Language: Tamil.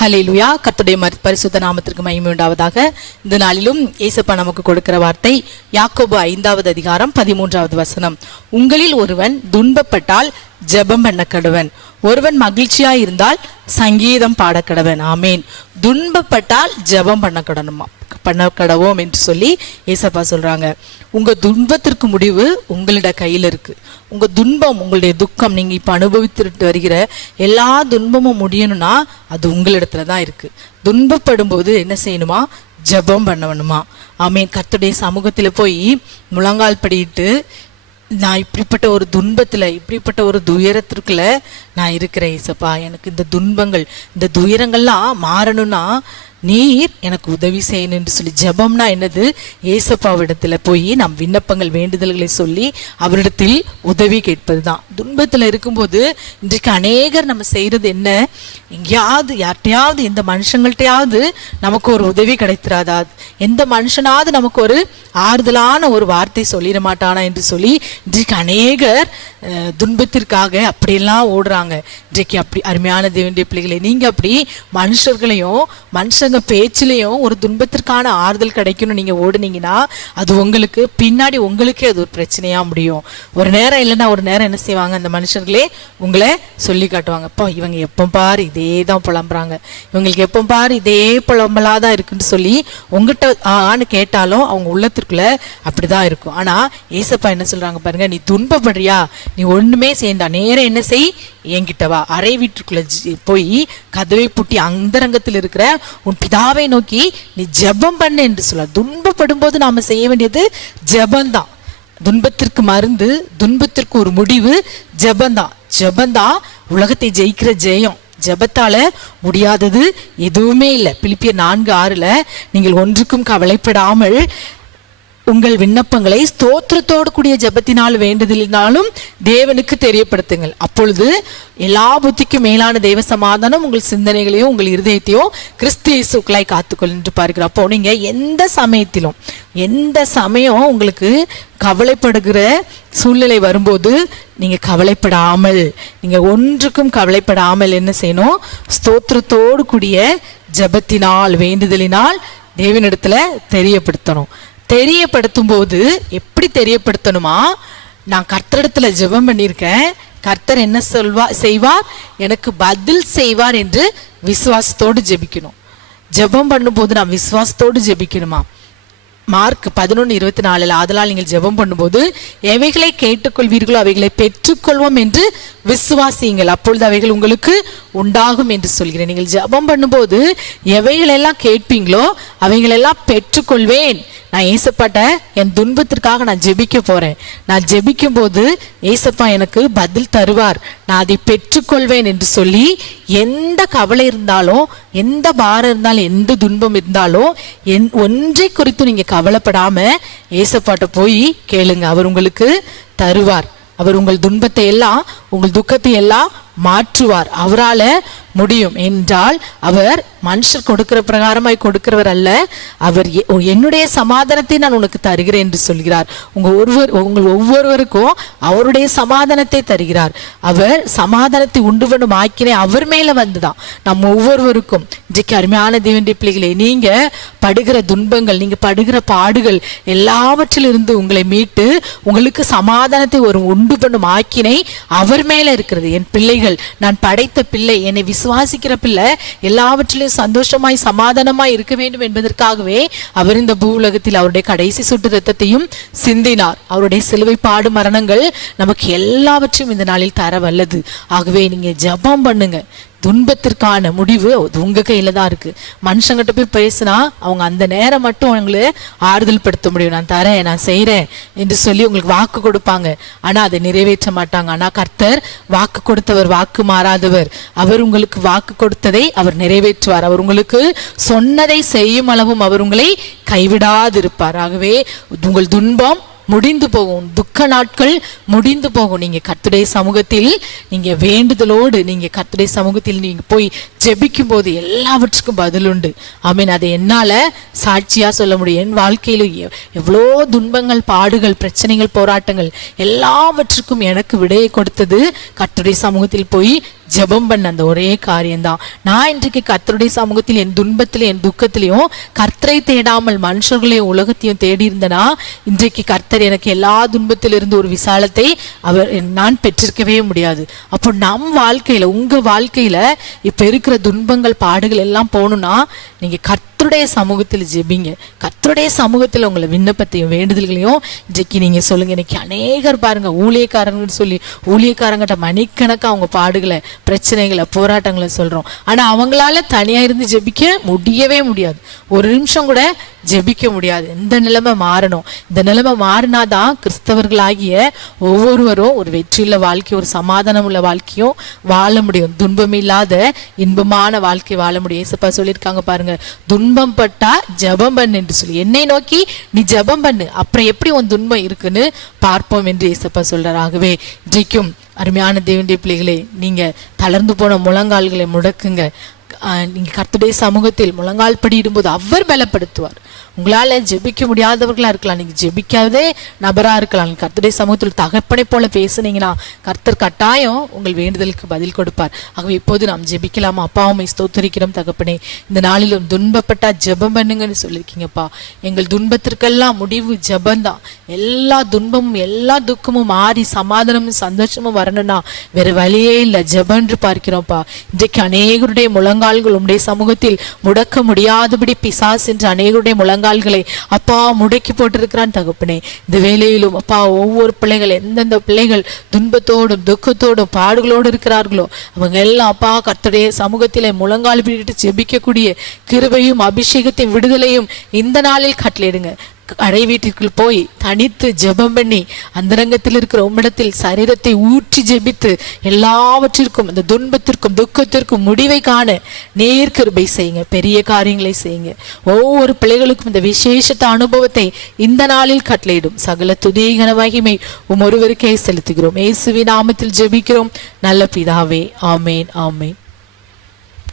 ஹல்லேலூயா. கர்த்தருடைய பரிசுத்த நாமத்திற்கு மகிமை உண்டாவதாக. இந்த நாளிலும் இயேசப்பா நமக்கு கொடுக்கிற வார்த்தை யாக்கோபு 5வது அதிகாரம் 13வது வசனம். உங்களில் ஒருவன் துன்பப்பட்டால் ஜெபம் பண்ண கடவன், ஒருவன் மகிழ்ச்சியா இருந்தால் சங்கீதம் பாட கடவன். ஆமேன். துன்பப்பட்டால் ஜெபம் பண்ண கடவோம் என்று சொல்லி ஏசப்பா சொல்றாங்க. உங்க துன்பத்திற்கு முடிவு உங்களிட கையில் இருக்கு. உங்க துன்பம், உங்களுடைய துக்கம், நீங்க இப்ப அனுபவித்துட்டு வருகிற எல்லா துன்பமும் முடியணும்னா அது உங்களிடத்துல தான் இருக்கு. துன்பப்படும் போது என்ன செய்யணுமா? ஜெபம் பண்ணணுமா? ஆமேன். கர்த்தருடைய சமூகத்துல போய் முழங்கால் படியிட்டு, நான் இப்படிப்பட்ட ஒரு துன்பத்துல, இப்படிப்பட்ட ஒரு துயரத்திற்குள்ள நான் இருக்கிறேன் ஏசப்பா, எனக்கு இந்த துன்பங்கள், இந்த துயரங்கள்லாம் மாறணும்னா நீர் எனக்கு உதவி செய்யணும் என்று சொல்லி ஜெபம்னா என்னது? ஏசப்பாவிடத்துல போய் நம் விண்ணப்பங்கள், வேண்டுதல்களை சொல்லி அவரிடத்தில் உதவி கேட்பது தான். துன்பத்துல இருக்கும்போது இன்றைக்கு அநேகர் நம்ம செய்யறது என்ன? எங்கேயாவது யார்கிட்டையாவது, எந்த மனுஷங்கள்ட்டையாவது நமக்கு ஒரு உதவி கிடைத்திராதா? எந்த மனுஷனாவது நமக்கு ஒரு ஆறுதலான ஒரு வார்த்தை சொல்லிட மாட்டானா என்று சொல்லி இன்றைக்கு அநேகர் துன்பத்திற்காக அப்படியெல்லாம் ஓடுறாங்க. இன்றைக்கு அப்படி அருமையான தேவனுடைய பிள்ளைகளை, நீங்க அப்படி மனுஷர்களையும் மனுஷங்க பேச்சிலையும் ஒரு துன்பத்திற்கான ஆறுதல் கிடைக்கணும் நீங்க ஓடுனீங்கன்னா அது உங்களுக்கு பின்னாடி உங்களுக்கே அது ஒரு பிரச்சனையா முடியும். ஒரு நேரம் இல்லைன்னா ஒரு நேரம் என்ன செய்வாங்க? அந்த மனுஷர்களே உங்களை சொல்லி காட்டுவாங்க. அப்போ இவங்க எப்போ பாரு இதே தான் புலம்புறாங்க, இவங்களுக்கு எப்போ பாரு இதே புலம்பலாதான் இருக்குன்னு சொல்லி உங்ககிட்ட ஆன்னு கேட்டாலும் அவங்க உள்ளத்திற்குள்ள அப்படிதான் இருக்கும். ஆனா ஏசப்பா என்ன சொல்றாங்க பாருங்க, நீ துன்பப்படுறியா? நீ ஒண்ணுமே செய்யண்டா, நேரம் என்ன செய், என்கிட்ட வா, அறை வீட்டுக்குள்ள போய் கதவை பூட்டி அந்தரங்கத்தில் இருக்கிற உன் பிதாவை நோக்கி நீ ஜெபம் பண்ணு என்று சொல்ல. துன்பப்படும் போது நாம செய்ய வேண்டியது ஜெபந்தான். துன்பத்திற்கு மருந்து, துன்பத்திற்கு ஒரு முடிவு ஜெபந்தான். ஜெபந்தான் உலகத்தை ஜெயிக்கிற ஜெயம். ஜெபத்தால முடியாதது எதுவுமே இல்லை. பிலிப்பியர் 4:6 நீங்கள் ஒன்றுக்கும் கவலைப்படாமல் உங்கள் விண்ணப்பங்களை ஸ்தோத்திரத்தோடு கூடிய ஜெபத்தினால் வேண்டுதலினாலும் தேவனுக்கு தெரியப்படுத்துங்கள், அப்பொழுது எல்லா புத்திக்கும் மேலான தெய்வ சமாதானம் உங்கள் சிந்தனைகளையும் உங்கள் இருதயத்தையும் கிறிஸ்து இயேசுக்குள்ளாய் காத்துக்கொள் என்று பார்க்கிறோம். அப்போ நீங்க எந்த சமயத்திலும், எந்த சமயம் உங்களுக்கு கவலைப்படுகிற சூழ்நிலை வரும்போது நீங்க கவலைப்படாமல், நீங்க ஒன்றுக்கும் கவலைப்படாமல் என்ன செய்யணும்? ஸ்தோத்திரத்தோடு கூடிய ஜெபத்தினால் வேண்டுதலினால் தேவனிடத்துல தெரியப்படுத்தணும். தெரியப்படுத்தும் போது எப்படி தெரியப்படுத்தணுமா? நான் கர்த்தரிடத்துல ஜெபம் பண்ணியிருக்கேன், கர்த்தர் என்ன செய்வார், எனக்கு பதில் செய்வார் என்று விசுவாசத்தோடு ஜெபிக்கணும். ஜெபம் பண்ணும்போது நான் விசுவாசத்தோடு ஜெபிக்கணுமா? மார்க் 11:24 ஆதலால் நீங்கள் ஜெபம் பண்ணும்போது எவைகளை கேட்டுக்கொள்வீர்களோ அவைகளை பெற்றுக்கொள்வோம் என்று விசுவாசியுங்கள், அப்பொழுது அவைகள் உங்களுக்கு உண்டாகும் என்று சொல்கிறேன். நீங்கள் ஜெபம் பண்ணும்போது எவைகளெல்லாம் கேட்பீங்களோ அவைகளெல்லாம் பெற்றுக்கொள்வேன். நான் ஏசப்பாட்ட என் துன்பத்திற்காக நான் ஜெபிக்க போறேன், நான் ஜெபிக்கும் போது ஏசப்பா எனக்கு பதில் தருவார், நான் அதை பெற்றுக்கொள்வேன் என்று சொல்லி எந்த கவலை இருந்தாலும், எந்த பாரம் இருந்தாலும், எந்த துன்பம் இருந்தாலும் ஒன்றை குறித்து நீங்க கவலைப்படாம ஏசப்பாட்ட போய் கேளுங்க, அவர் உங்களுக்கு தருவார். அவர் உங்கள் துன்பத்தை எல்லாம், உங்கள் துக்கத்தை எல்லாம் மாற்றுவார். அவரால முடியும் என்றால் அவர் மனுஷர் கொடுக்கிற பிரகாரமாய் கொடுக்கிறவர் அல்ல. அவர் என்னுடைய சமாதானத்தை நான் உனக்கு தருகிறேன் என்று சொல்கிறார். உங்கள் ஒவ்வொருவருக்கும் அவருடைய சமாதானத்தை தருகிறார். அவர் சமாதானத்தை உண்டு பண்ணும் ஆக்கினை அவர் மேல வந்துதான் நம்ம ஒவ்வொருவருக்கும். இன்றைக்கு அருமையான தேவனுடைய பிள்ளைகளே, நீங்க படுகிற துன்பங்கள், நீங்க படுகிற பாடுகள் எல்லாவற்றிலிருந்து உங்களை மீட்டு உங்களுக்கு சமாதானத்தை ஒரு உண்டு பண்ணும் ஆக்கினை அவர் மேல இருக்கிறது. என் பிள்ளைகள், நான் படைத்த பிள்ளை, என்னை விசுவாசிக்கிற பிள்ளை எல்லாவற்றிலும் சந்தோஷமாய் சமாதானமாய் இருக்க வேண்டும் என்பதற்காகவே அவர் இந்த பூவுலகத்தில் அவருடைய கடைசி சொட்டு ரத்தத்தையும் சிந்தினார். அவருடைய சிலுவை பாடு மரணங்கள் நமக்கு எல்லாவற்றையும் இந்த நாளில் தர வல்லது. ஆகவே நீங்க ஜெபம் பண்ணுங்க. துன்பத்திற்கான முடிவு உங்க கையில தான் இருக்கு. மனுஷங்கிட்ட போய் பேசினா அவங்க அந்த நேரம் மட்டும் உங்களை ஆறுதல் படுத்த முடியும், நான் தரேன், நான் செய்யறேன் என்று சொல்லி உங்களுக்கு வாக்கு கொடுப்பாங்க. ஆனா அதை நிறைவேற்ற மாட்டாங்க. ஆனா கர்த்தர் வாக்கு கொடுத்தவர், வாக்கு மாறாதவர். அவர் உங்களுக்கு வாக்கு கொடுத்ததை அவர் நிறைவேற்றுவார். அவர் உங்களுக்கு சொன்னதை செய்யும் அளவும் அவர் உங்களை கைவிடாதிருப்பார். ஆகவே உங்கள் துன்பம் முடிந்து போகும், துக்க நாட்கள் முடிந்து போகும். நீங்க கர்த்தருடைய சமூகத்தில் நீங்க வேண்டுதலோடு நீங்க கர்த்தருடைய சமூகத்தில் நீங்க போய் ஜெபிக்கும் போது எல்லாவற்றுக்கும் பதில் உண்டு. ஆமீன். அதை என்னால சாட்சியா சொல்ல முடியும். என் வாழ்க்கையில எவ்வளோ துன்பங்கள், பாடுகள், பிரச்சனைகள், போராட்டங்கள் எல்லாவற்றுக்கும் எனக்கு விடையை கொடுத்தது கர்த்தருடைய சமூகத்தில் போய் ஜெபம் பண்ண அந்த ஒரே காரியம்தான். நான் இன்றைக்கு கர்த்தருடைய சமூகத்தில் என் துன்பத்திலும் என் துக்கத்திலையும் கர்த்தரை தேடாமல் மனுஷர்களையும் உலகத்தையும் தேடி இருந்தனா இன்றைக்கு கர்த்தர் எனக்கு எல்லா துன்பத்திலிருந்து ஒரு விசாலத்தை நான் பெற்றிருக்கவே முடியாது. அப்போ நம் வாழ்க்கையில உங்க வாழ்க்கையில இப்ப இருக்கிற துன்பங்கள் பாடுகள் எல்லாம் போகணும்னா நீங்க கர்த்தருடைய சமூகத்தில் ஜெபிங்க. கர்த்தருடைய சமூகத்தில் உங்களை விண்ணப்பத்தையும் வேண்டுதல்களையும் இன்றைக்கு நீங்க சொல்லுங்க. இன்னைக்கு அநேகர் பாருங்க ஊழியக்காரங்கன்னு சொல்லி ஊழியக்காரங்கிட்ட மணிக்கணக்கா அவங்க பாடுகளை பிரச்சனைகளை போராட்டங்களை சொல்றோம். ஆனா அவங்களால தனியா இருந்து ஜெபிக்க முடியவே முடியாது. ஒரு நிமிஷம் கூட ஜெபிக்க முடியாது. இந்த நிலைமை மாறணும். இந்த நிலைமை மாறினாதான் கிறிஸ்தவர்களாகிய ஒவ்வொருவரும் ஒரு வெற்றியுள்ள வாழ்க்கை ஒரு சமாதானம் உள்ள வாழ்க்கையும் வாழ முடியும். துன்பம் இல்லாத இன்பமான வாழ்க்கை வாழ முடியும். ஏசப்பா சொல்லியிருக்காங்க பாருங்க, துன்பம் பட்டா ஜெபம் பண்ணு என்று சொல்லி, என்னை நோக்கி நீ ஜெபம் பண்ணு, அப்புறம் எப்படி உன் துன்பம் இருக்குன்னு பார்ப்போம் என்று ஏசப்பா சொல்றார். ஆகவே இன்றைக்கும் அருமையான தேவனுடைய பிள்ளைகளே, நீங்க தளர்ந்து போன முழங்கால்களை முடக்குங்க. நீங்க கர்த்தருடைய சமூகத்தில் முழங்கால் படியிடும்போது அவர் பலப்படுத்துவார். உங்களால ஜெபிக்க முடியாதவர்களா இருக்கலாம், நீங்க ஜெபிக்காதே நபரா இருக்கலாம். கர்த்தருடைய சமூகத்தில் தகப்பனை போல பேசுனீங்கன்னா கர்த்தர் கட்டாயம் உங்கள் வேண்டுதலுக்கு பதில் கொடுப்பார். ஆகவே இப்போது நாம் ஜெபிக்கலாமா? அப்பாவுமை ஸ்தோத்திரிக்கிறோம் தகப்பனே, இந்த நாளிலும் துன்பப்பட்டா ஜெபம் பண்ணுங்கன்னு சொல்லியிருக்கீங்கப்பா. எங்கள் துன்பத்திற்கெல்லாம் முடிவு ஜெபந்தான். எல்லா துன்பமும் எல்லா துக்கமும் மாறி சமாதானமும் சந்தோஷமும் வரணும்னா வேற வழியே இல்லை, ஜெபன்று பார்க்கிறோம்ப்பா. இன்றைக்கு அநேகருடைய முழங்கால்கள் உம்முடைய சமூகத்தில் முடக்க முடியாதபடி பிசாசு என்று அநேகருடைய முழங்கால்களை அப்பா முடக்கி போட்டிருக்கிறான் தகப்பனே. இந்த வேலையிலும் அப்பா ஒவ்வொரு பிள்ளைகள் எந்தெந்த பிள்ளைகள் துன்பத்தோடும் துக்கத்தோடும் பாடுகளோடு இருக்கிறார்களோ அவங்க எல்லாம் அப்பா கர்த்தருடைய சமூகத்திலே முழங்கால் பிடிட்டு ஜெபிக்கக்கூடிய கிருபையும் அபிஷேகத்தையும் விடுதலையும் இந்த நாளில் கட்டளையிடுங்க. அறை வீட்டிற்குள் போய் தனித்து ஜெபம் பண்ணி அந்தரங்கத்தில் இருக்கிற உம்மிடத்தில் சரீரத்தை ஊற்றி ஜெபித்து எல்லாவற்றிற்கும் அந்த துன்பத்திற்கும் துக்கத்திற்கும் முடிவை காண நேர்கிருபை செய்யுங்க. பெரிய காரியங்களை செய்யுங்க. ஒவ்வொரு பிள்ளைகளுக்கும் இந்த விசேஷத்த அனுபவத்தை இந்த நாளில் கட்டளையிடும். சகல துதிகன மகிமை ஒருவருக்கே செலுத்துகிறோம். இயேசுவின் நாமத்தில் ஜெபிக்கிறோம் நல்ல பிதாவே, ஆமேன், ஆமேன்.